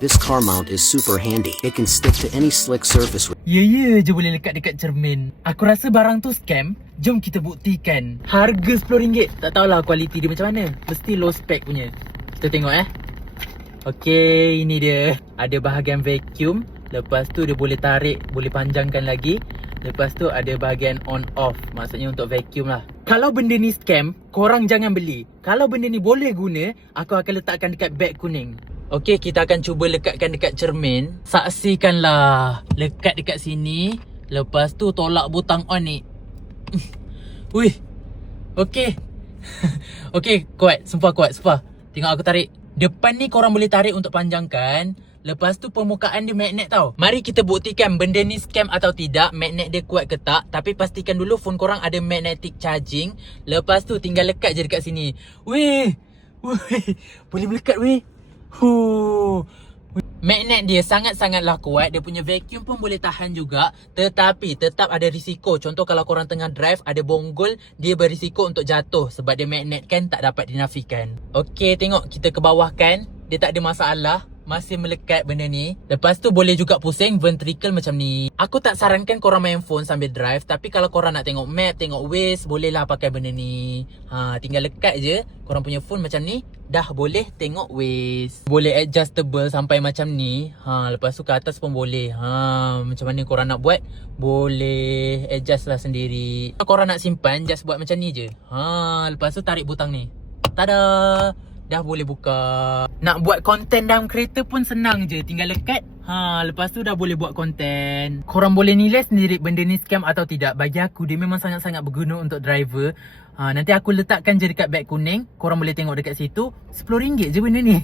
This car mount is super handy. It can stick to any slick surface. Ya je boleh lekat dekat cermin. Aku rasa barang tu scam. Jom kita buktikan. Harga RM10. Tak tahulah kualiti dia macam mana. Mesti low spec punya. Kita tengok Okey, ini dia. Ada bahagian vacuum. Lepas tu dia boleh tarik, boleh panjangkan lagi. Lepas tu ada bahagian on off. Maksudnya untuk vacuum lah. Kalau benda ni scam, korang jangan beli. Kalau benda ni boleh guna, aku akan letakkan dekat beg kuning. Okey, kita akan cuba lekatkan dekat cermin. Saksikanlah. Lekat dekat sini. Lepas tu tolak butang on ni. Wih. Okey. Okey, kuat. Sumpah kuat. Sumpah. Tengok aku tarik. Depan ni korang boleh tarik untuk panjangkan. Lepas tu permukaan dia magnet tau. Mari kita buktikan benda ni scam atau tidak. Magnet dia kuat ke tak. Tapi pastikan dulu phone korang ada magnetic charging. Lepas tu tinggal lekat je dekat sini. Weh. Weh. Boleh melekat weh. Magnet dia sangat-sangatlah kuat. Dia punya vacuum pun boleh tahan juga. Tetapi tetap ada risiko. Contoh kalau korang tengah drive ada bonggol, dia berisiko untuk jatuh. Sebab dia magnet kan, tak dapat dinafikan. Okey, tengok kita ke bawah kan. Dia tak ada masalah. Masih melekat benda ni. Lepas tu boleh juga pusing ventricle macam ni. Aku tak sarankan korang main phone sambil drive. Tapi kalau korang nak tengok map, tengok Waze, bolehlah pakai benda ni. Tinggal lekat je korang punya phone macam ni. Dah boleh tengok Waze. Boleh adjustable sampai macam ni. Lepas tu ke atas pun boleh. Macam mana korang nak buat, boleh adjust lah sendiri. Kalau korang nak simpan, just buat macam ni je. Lepas tu tarik butang ni. Tada! Dah boleh buka. Nak buat konten dalam kereta pun senang je. Tinggal lekat. Lepas tu dah boleh buat konten. Korang boleh nilai sendiri benda ni scam atau tidak. Bagi aku dia memang sangat-sangat berguna untuk driver. Nanti aku letakkan je dekat beg kuning. Korang boleh tengok dekat situ. RM10 je benda ni.